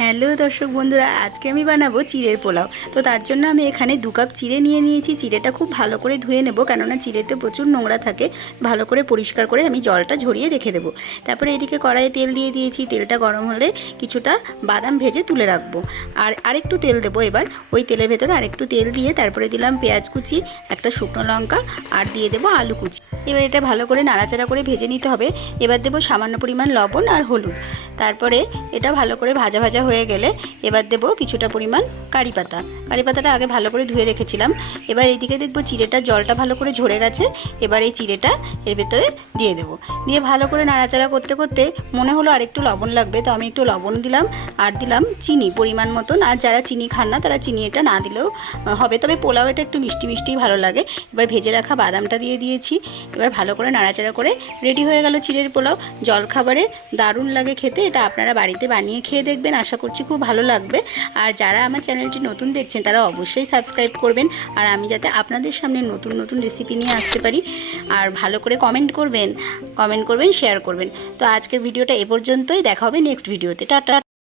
Hello দর্শক বন্ধুরা, আজকে আমি বানাবো চিড়ের পোলাও। তো তার জন্য আমি এখানে দু কাপ চিড়ে নিয়ে নিয়েছি। চিড়েটা খুব ভালো করে ধুয়ে নেব, কেননা চিড়েতে প্রচুর নোংরা থাকে। ভালো করে পরিষ্কার করে আমি জলটা ঝরিয়ে রেখে দেবো। তারপরে এদিকে কড়াইয়ে তেল দিয়ে দিয়েছি। তেলটা গরম হলে কিছুটা বাদাম ভেজে তুলে রাখব। আর আরেকটু তেল দেবো এবার। ওই তেলের ভেতরে আরেকটু তেল দিয়ে তারপরে দিলাম পেঁয়াজ কুচি, একটা শুকনো লঙ্কা, আর দিয়ে দেবো আলু কুচি। এবার এটা ভালো করে নাড়াচাড়া করে ভেজে নিতে হবে। এবার দেবো সামান্য পরিমাণ লবণ আর হলুদ। তারপরে এটা ভালো করে ভাজা ভাজা হয়ে গেলে এবার দেবো কিছুটা পরিমাণ কারি পাতা। কারি পাতাটা আগে ভালো করে ধুয়ে রেখেছিলাম। এবার এইদিকে দেখব চিড়েটা জলটা ভালো করে ঝরে গেছে। এবার এই চিড়েটা এর ভেতরে দিয়ে দেবো। দিয়ে ভালো করে নাড়াচাড়া করতে করতে মনে হলো আর একটু লবণ লাগবে, তো আমি একটু লবণ দিলাম আর দিলাম চিনি পরিমাণ মতন। আর যারা চিনি খান না, তারা চিনি এটা না দিলেও হবে। তবে পোলাও এটা একটু মিষ্টি মিষ্টি ভালো লাগে। এবার ভেজে রাখা বাদামটা দিয়ে দিয়েছি। এবার ভালো করে নাড়াচাড়া করে রেডি হয়ে গেল চিড়ের পোলাও। জলখাবারে দারুণ লাগে খেতে। এটা আপনারা বাড়িতে বানিয়ে খেয়ে দেখবেন, আশা করছি খুব ভালো লাগবে। আর যারা আমার চ্যানেলটি নতুন দেখছেন, তারা অবশ্যই সাবস্ক্রাইব করবেন। আর আমি যাতে আপনাদের সামনে নতুন নতুন রেসিপি নিয়ে আসতে পারি, আর ভালো করে কমেন্ট করবেন কমেন্ট করবেন শেয়ার করবেন। তো আজকের ভিডিওটা এ পর্যন্তই, দেখা হবে নেক্সট ভিডিওতে টাটা।